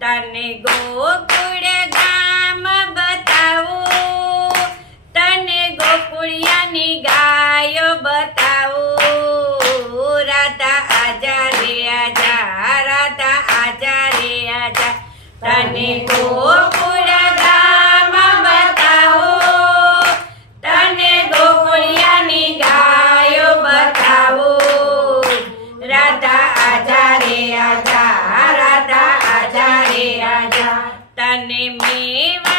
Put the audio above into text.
તને ગોકુળ ગામ બતાવું, તને ગોકુળિયાની ગાયો બતાવું. રાધા આજા રે આજા, રાધા આજા રે આજા, તને ગોકુળ ગામ બતાવું, તને ગોકુળિયાની ગાયો બતાવું. રાધા આજા રે આજા, રાધા આજા રે આજા, તને મેવા